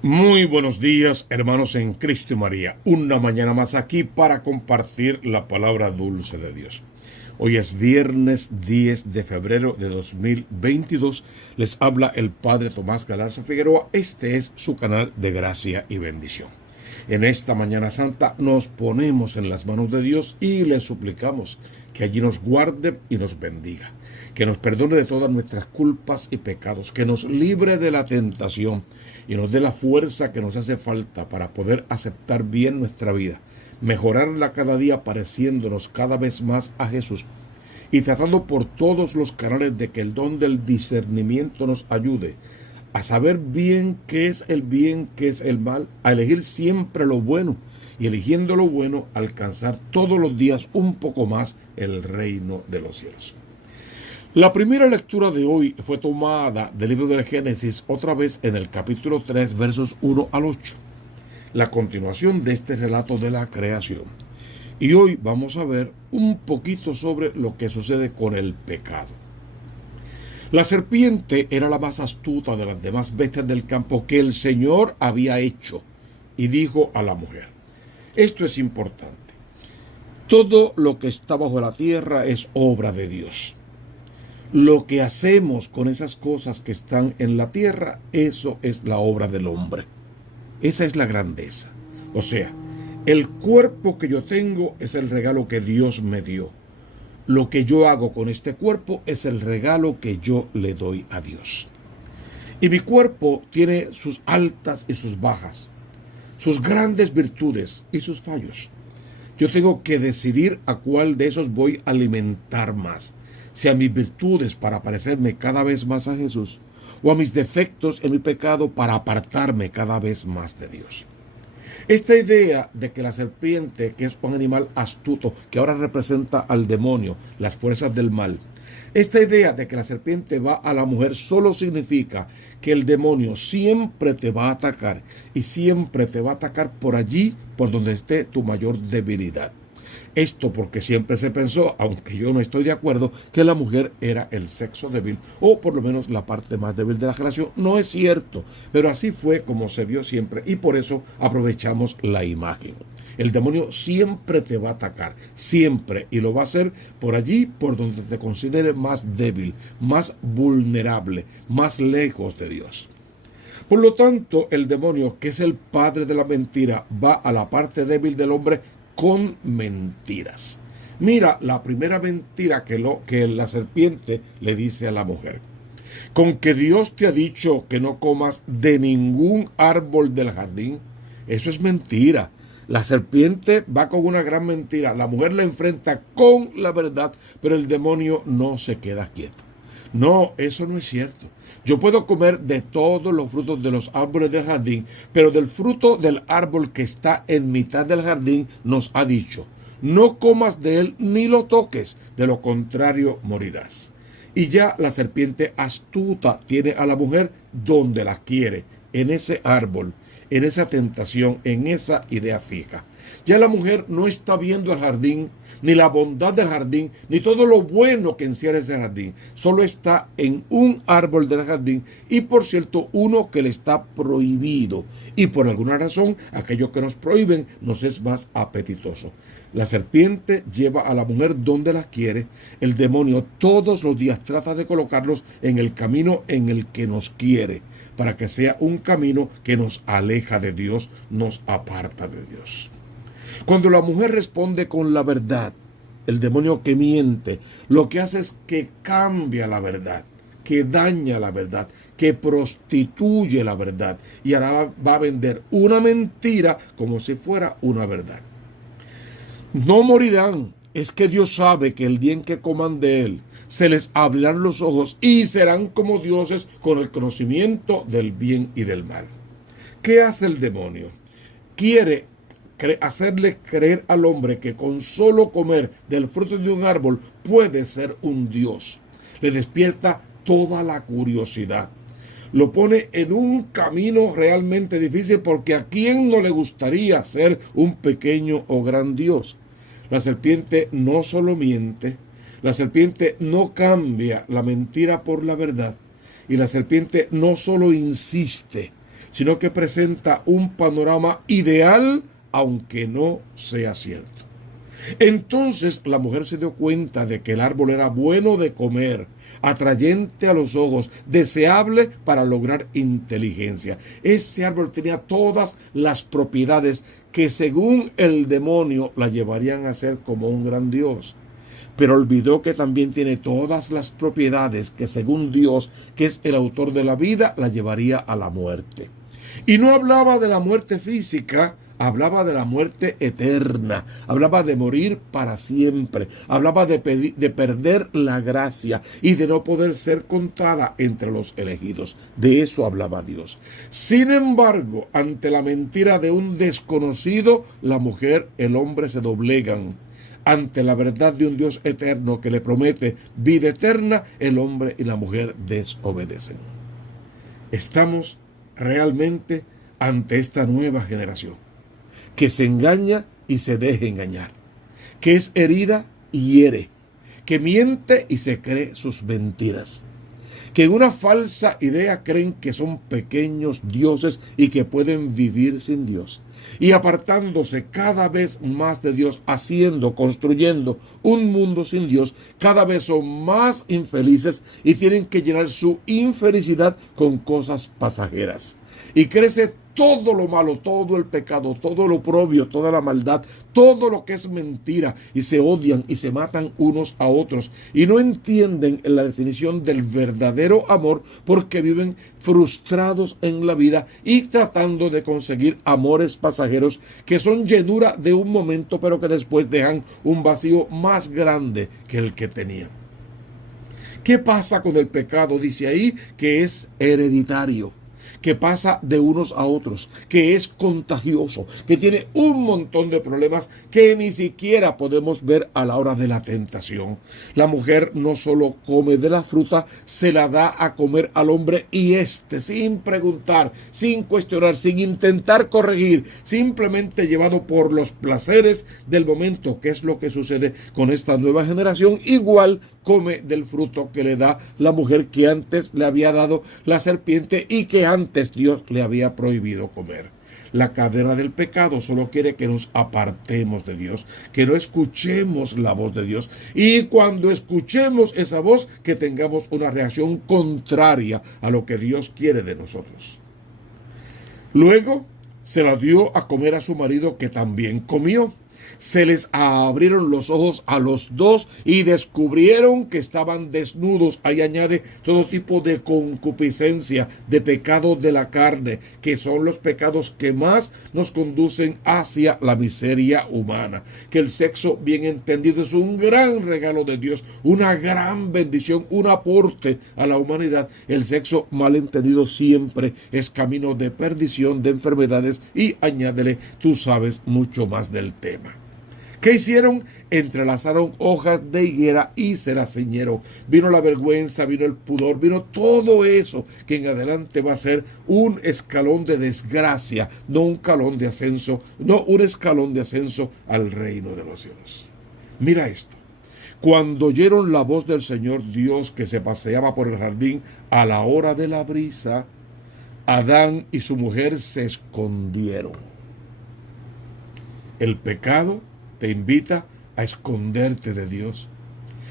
Muy buenos días, hermanos en Cristo y María. Una mañana más aquí para compartir la palabra dulce de Dios. Hoy es viernes 10 de febrero de 2022. Les habla el Padre Tomás Galarza Figueroa. Este es su canal de gracia y bendición. En esta mañana santa nos ponemos en las manos de Dios y le suplicamos que allí nos guarde y nos bendiga, que nos perdone de todas nuestras culpas y pecados, que nos libre de la tentación y nos dé la fuerza que nos hace falta para poder aceptar bien nuestra vida, mejorarla cada día pareciéndonos cada vez más a Jesús y tratando por todos los canales de que el don del discernimiento nos ayude a saber bien qué es el bien, qué es el mal, a elegir siempre lo bueno y eligiendo lo bueno alcanzar todos los días un poco más el reino de los cielos. La primera lectura de hoy fue tomada del libro del Génesis, otra vez en el capítulo 3, versos 1 al 8. La continuación de este relato de la creación. Y hoy vamos a ver un poquito sobre lo que sucede con el pecado. La serpiente era la más astuta de las demás bestias del campo que el Señor había hecho, y dijo a la mujer: esto es importante. Todo lo que está bajo la tierra es obra de Dios. Lo que hacemos con esas cosas que están en la tierra, eso es la obra del hombre. Esa es la grandeza. O sea, el cuerpo que yo tengo es el regalo que Dios me dio. Lo que yo hago con este cuerpo es el regalo que yo le doy a Dios. Y mi cuerpo tiene sus altas y sus bajas, sus grandes virtudes y sus fallos. Yo tengo que decidir a cuál de esos voy a alimentar más. Si a mis virtudes para parecerme cada vez más a Jesús, o a mis defectos en mi pecado para apartarme cada vez más de Dios. Esta idea de que la serpiente, que es un animal astuto, que ahora representa al demonio, las fuerzas del mal, esta idea de que la serpiente va a la mujer solo significa que el demonio siempre te va a atacar y siempre te va a atacar por allí, por donde esté tu mayor debilidad. Esto porque siempre se pensó, aunque yo no estoy de acuerdo, que la mujer era el sexo débil, o por lo menos la parte más débil de la relación. No es cierto, pero así fue como se vio siempre, y por eso aprovechamos la imagen. El demonio siempre te va a atacar, siempre, y lo va a hacer por allí, por donde te considere más débil, más vulnerable, más lejos de Dios. Por lo tanto, el demonio, que es el padre de la mentira, va a la parte débil del hombre con mentiras. Mira la primera mentira que la serpiente le dice a la mujer: con que Dios te ha dicho que no comas de ningún árbol del jardín. Eso es mentira. La serpiente va con una gran mentira. La mujer la enfrenta con la verdad, pero el demonio no se queda quieto. No, eso no es cierto. Yo puedo comer de todos los frutos de los árboles del jardín, pero del fruto del árbol que está en mitad del jardín nos ha dicho: no comas de él ni lo toques, de lo contrario morirás. Y ya la serpiente astuta tiene a la mujer donde la quiere, en ese árbol, en esa tentación, en esa idea fija. Ya la mujer no está viendo el jardín, ni la bondad del jardín, ni todo lo bueno que encierra ese jardín. Solo está en un árbol del jardín, y por cierto, uno que le está prohibido. Y por alguna razón, aquello que nos prohíben nos es más apetitoso. La serpiente lleva a la mujer donde la quiere. El demonio todos los días trata de colocarnos en el camino en el que nos quiere, para que sea un camino que nos aleja de Dios, nos aparta de Dios. Cuando la mujer responde con la verdad, el demonio que miente, lo que hace es que cambia la verdad, que daña la verdad, que prostituye la verdad, y ahora va a vender una mentira como si fuera una verdad. No morirán, es que Dios sabe que el día en que coman de él, se les abrirán los ojos y serán como dioses con el conocimiento del bien y del mal. ¿Qué hace el demonio? Quiere hacerle creer al hombre que con solo comer del fruto de un árbol puede ser un dios. Le despierta toda la curiosidad. Lo pone en un camino realmente difícil, porque ¿a quién no le gustaría ser un pequeño o gran Dios? La serpiente no solo miente, la serpiente no cambia la mentira por la verdad, y la serpiente no solo insiste, sino que presenta un panorama ideal, aunque no sea cierto. Entonces la mujer se dio cuenta de que el árbol era bueno de comer, atrayente a los ojos, deseable para lograr inteligencia. Ese árbol tenía todas las propiedades que según el demonio la llevarían a ser como un gran Dios. Pero olvidó que también tiene todas las propiedades que según Dios, que es el autor de la vida, la llevaría a la muerte. Y no hablaba de la muerte física, hablaba de la muerte eterna, hablaba de morir para siempre, hablaba de perder la gracia y de no poder ser contada entre los elegidos. De eso hablaba Dios. Sin embargo, ante la mentira de un desconocido, la mujer, el hombre se doblegan. Ante la verdad de un Dios eterno que le promete vida eterna, el hombre y la mujer desobedecen. Estamos realmente ante esta nueva generación que se engaña y se deja engañar, que es herida y hiere, que miente y se cree sus mentiras, que en una falsa idea creen que son pequeños dioses y que pueden vivir sin Dios, y apartándose cada vez más de Dios, construyendo un mundo sin Dios, cada vez son más infelices y tienen que llenar su infelicidad con cosas pasajeras. Y crece todo lo malo, todo el pecado, todo lo oprobio, toda la maldad, todo lo que es mentira, y se odian y se matan unos a otros, y no entienden la definición del verdadero amor porque viven frustrados en la vida y tratando de conseguir amores pasajeros que son llenura de un momento, pero que después dejan un vacío más grande que el que tenían. ¿Qué pasa con el pecado? Dice ahí que es hereditario, que pasa de unos a otros, que es contagioso, que tiene un montón de problemas que ni siquiera podemos ver a la hora de la tentación. La mujer no solo come de la fruta, se la da a comer al hombre, y sin preguntar, sin cuestionar, sin intentar corregir, simplemente llevado por los placeres del momento, que es lo que sucede con esta nueva generación, igual come del fruto que le da la mujer que antes le había dado la serpiente y que antes Dios le había prohibido comer. La cadena del pecado solo quiere que nos apartemos de Dios, que no escuchemos la voz de Dios, y cuando escuchemos esa voz, que tengamos una reacción contraria a lo que Dios quiere de nosotros. Luego se la dio a comer a su marido, que también comió. Se les abrieron los ojos a los dos y descubrieron que estaban desnudos. Ahí añade todo tipo de concupiscencia, de pecado de la carne, que son los pecados que más nos conducen hacia la miseria humana. Que el sexo bien entendido es un gran regalo de Dios, una gran bendición, un aporte a la humanidad. El sexo mal entendido siempre es camino de perdición, de enfermedades, y añádele, tú sabes mucho más del tema. ¿Qué hicieron? Entrelazaron hojas de higuera y se las ciñeron. Vino la vergüenza, vino el pudor, vino todo eso que en adelante va a ser un escalón de desgracia, no un escalón de ascenso al reino de los cielos. Mira esto. Cuando oyeron la voz del Señor Dios que se paseaba por el jardín a la hora de la brisa, Adán y su mujer se escondieron. El pecado te invita a esconderte de Dios,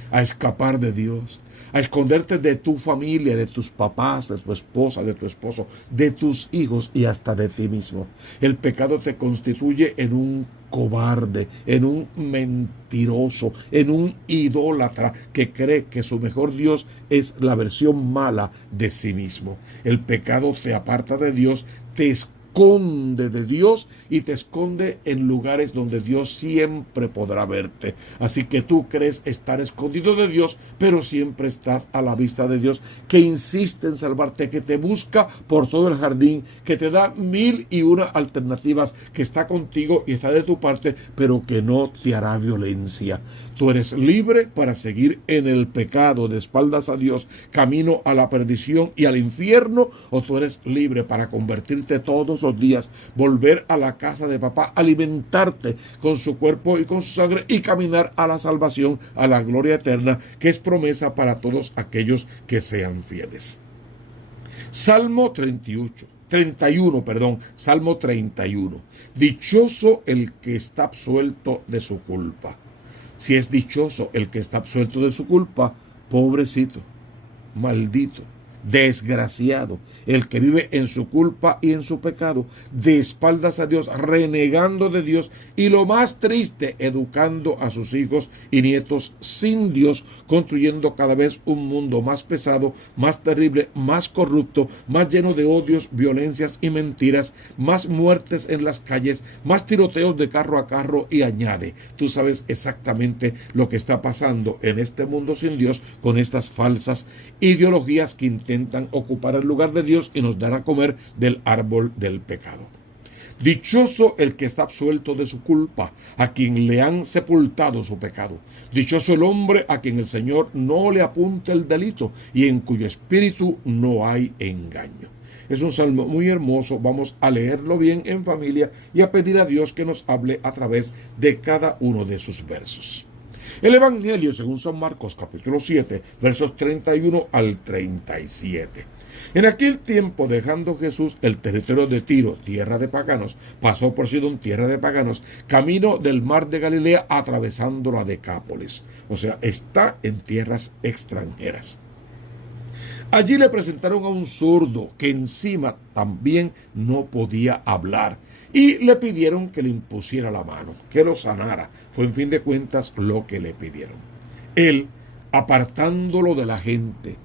a escapar de Dios, a esconderte de tu familia, de tus papás, de tu esposa, de tu esposo, de tus hijos y hasta de ti mismo. El pecado te constituye en un cobarde, en un mentiroso, en un idólatra que cree que su mejor Dios es la versión mala de sí mismo. El pecado te aparta de Dios, te esconde de Dios y te esconde en lugares donde Dios siempre podrá verte. Así que tú crees estar escondido de Dios, pero siempre estás a la vista de Dios, que insiste en salvarte, que te busca por todo el jardín, que te da 1001 alternativas, que está contigo y está de tu parte, pero que no te hará violencia. Tú eres libre para seguir en el pecado de espaldas a Dios, camino a la perdición y al infierno, o tú eres libre para convertirte todos los días, volver a la casa de papá, alimentarte con su cuerpo y con su sangre y caminar a la salvación, a la gloria eterna, que es promesa para todos aquellos que sean fieles. Salmo 38. 31, perdón, Salmo 31. Dichoso el que está absuelto de su culpa. Si es dichoso el que está absuelto de su culpa, pobrecito, maldito, desgraciado, el que vive en su culpa y en su pecado, de espaldas a Dios, renegando de Dios, y lo más triste, educando a sus hijos y nietos sin Dios, construyendo cada vez un mundo más pesado, más terrible, más corrupto, más lleno de odios, violencias y mentiras, más muertes en las calles, más tiroteos de carro a carro, y añade, tú sabes exactamente lo que está pasando en este mundo sin Dios con estas falsas ideologías que intentan ocupar el lugar de Dios y nos dan a comer del árbol del pecado. Dichoso el que está absuelto de su culpa, a quien le han sepultado su pecado. Dichoso el hombre a quien el Señor no le apunta el delito y en cuyo espíritu no hay engaño. Es un salmo muy hermoso, vamos a leerlo bien en familia y a pedir a Dios que nos hable a través de cada uno de sus versos. El Evangelio según San Marcos capítulo 7, versos 31 al 37. En aquel tiempo, dejando Jesús el territorio de Tiro, tierra de paganos, pasó por Sidón, tierra de paganos, camino del mar de Galilea, atravesando la Decápolis. O sea, está en tierras extranjeras. Allí le presentaron a un zurdo que encima también no podía hablar y le pidieron que le impusiera la mano, que lo sanara. Fue en fin de cuentas lo que le pidieron. Él, apartándolo de la gente,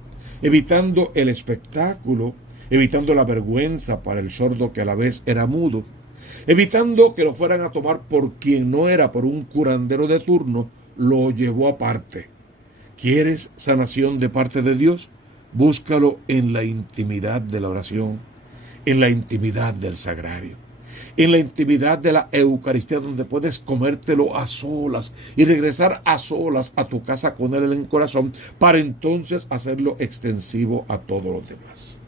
evitando el espectáculo, evitando la vergüenza para el sordo que a la vez era mudo, evitando que lo fueran a tomar por quien no era, por un curandero de turno, lo llevó aparte. ¿Quieres sanación de parte de Dios? Búscalo en la intimidad de la oración, en la intimidad del sagrario, en la intimidad de la Eucaristía, donde puedes comértelo a solas y regresar a solas a tu casa con él en el corazón, para entonces hacerlo extensivo a todos los demás.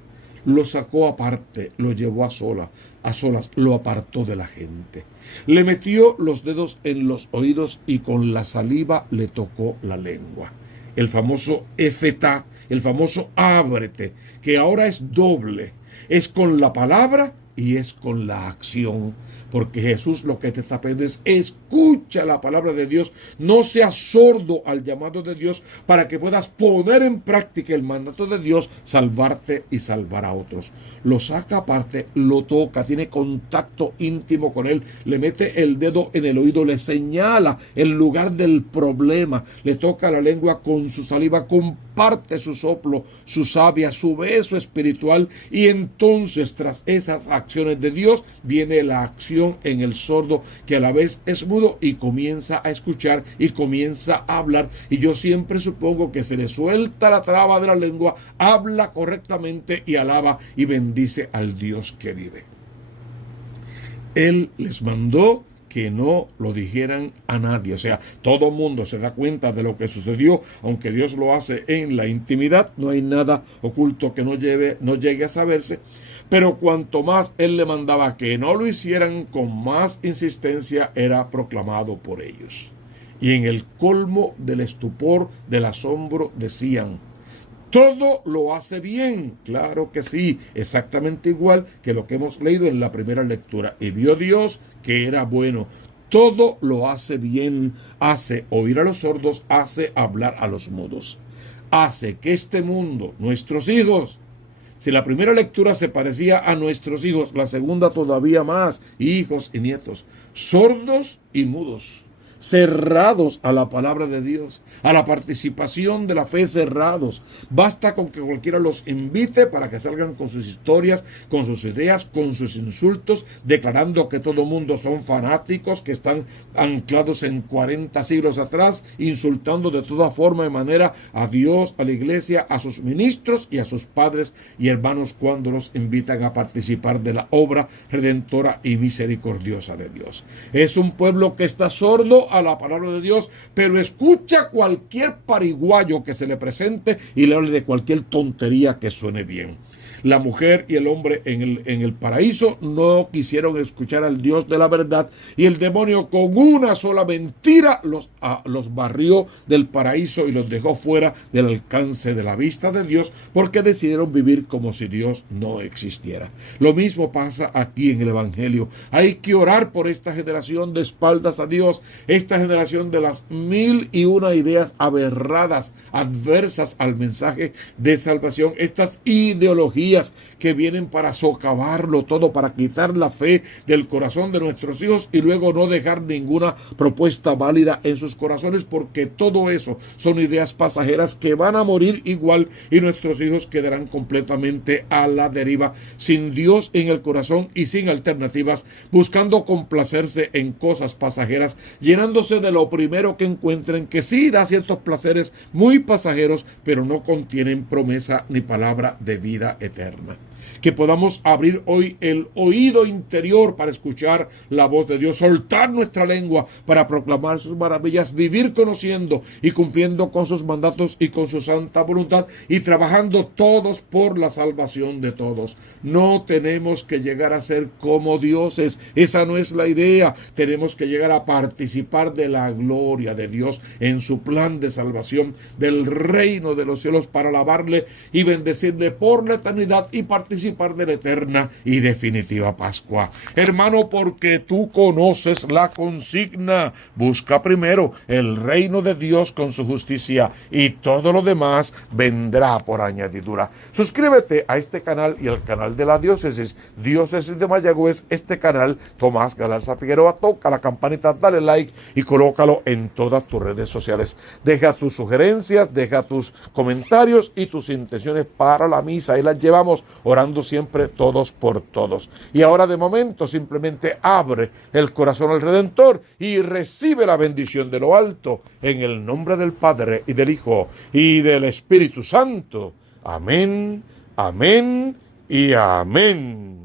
Lo sacó aparte, lo llevó a solas, lo apartó de la gente. Le metió los dedos en los oídos y con la saliva le tocó la lengua. El famoso efetá, el famoso ábrete, que ahora es doble, es con la palabra y es con la acción, porque Jesús lo que te está pidiendo es escucha la palabra de Dios, no seas sordo al llamado de Dios, para que puedas poner en práctica el mandato de Dios, salvarte y salvar a otros. Lo saca aparte, lo toca, tiene contacto íntimo con él, le mete el dedo en el oído, le señala el lugar del problema, le toca la lengua con su saliva, comparte su soplo, su savia, su beso espiritual, y entonces tras esas acciones de Dios viene la acción en el sordo, que a la vez es mudo y comienza a escuchar y comienza a hablar. Y yo siempre supongo que se le suelta la traba de la lengua, habla correctamente y alaba y bendice al Dios que vive. Él les mandó que no lo dijeran a nadie. O sea, todo mundo se da cuenta de lo que sucedió, aunque Dios lo hace en la intimidad, no hay nada oculto que no llegue a saberse. Pero cuanto más él le mandaba que no lo hicieran, con más insistencia era proclamado por ellos. Y en el colmo del estupor, del asombro, decían: todo lo hace bien. Claro que sí, exactamente igual que lo que hemos leído en la primera lectura. Y vio Dios que era bueno. Todo lo hace bien, hace oír a los sordos, hace hablar a los mudos. Hace que este mundo, nuestros hijos, si la primera lectura se parecía a nuestros hijos, la segunda todavía más, hijos y nietos, sordos y mudos, cerrados a la palabra de Dios, a la participación de la fe, cerrados. Basta con que cualquiera los invite para que salgan con sus historias, con sus ideas, con sus insultos, declarando que todo mundo son fanáticos, que están anclados en 40 siglos atrás, insultando de toda forma y manera a Dios, a la iglesia, a sus ministros y a sus padres y hermanos cuando los invitan a participar de la obra redentora y misericordiosa de Dios. Es un pueblo que está sordo a la palabra de Dios, pero escucha cualquier pariguayo que se le presente y le hable de cualquier tontería que suene bien. La mujer y el hombre en el paraíso no quisieron escuchar al Dios de la verdad, y el demonio con una sola mentira los barrió del paraíso y los dejó fuera del alcance de la vista de Dios, porque decidieron vivir como si Dios no existiera. Lo mismo pasa aquí en el Evangelio. Hay que orar por esta generación de espaldas a Dios, esta generación de las 1001 ideas aberradas, adversas al mensaje de salvación, estas ideologías que vienen para socavarlo todo, para quitar la fe del corazón de nuestros hijos y luego no dejar ninguna propuesta válida en sus corazones, porque todo eso son ideas pasajeras que van a morir igual, y nuestros hijos quedarán completamente a la deriva, sin Dios en el corazón y sin alternativas, buscando complacerse en cosas pasajeras, llenándose de lo primero que encuentren, que sí da ciertos placeres muy pasajeros, pero no contienen promesa ni palabra de vida eterna. Que podamos abrir hoy el oído interior para escuchar la voz de Dios, soltar nuestra lengua para proclamar sus maravillas, vivir conociendo y cumpliendo con sus mandatos y con su santa voluntad, y trabajando todos por la salvación de todos. No tenemos que llegar a ser como dioses, esa no es la idea. Tenemos que llegar a participar de la gloria de Dios en su plan de salvación, del reino de los cielos, para alabarle y bendecirle por la eternidad y participar de la eterna y definitiva Pascua. Hermano, porque tú conoces la consigna: busca primero el reino de Dios con su justicia, y todo lo demás vendrá por añadidura. Suscríbete a este canal y al canal de la Diócesis de Mayagüez, este canal Tomás Galarza Figueroa. Toca la campanita, dale like y colócalo en todas tus redes sociales. Deja tus sugerencias, deja tus comentarios y tus intenciones para la misa, y las llevamos orando siempre todos por todos. Y ahora, de momento, simplemente abre el corazón al Redentor y recibe la bendición de lo alto, en el nombre del Padre y del Hijo y del Espíritu Santo. Amén, amén y amén.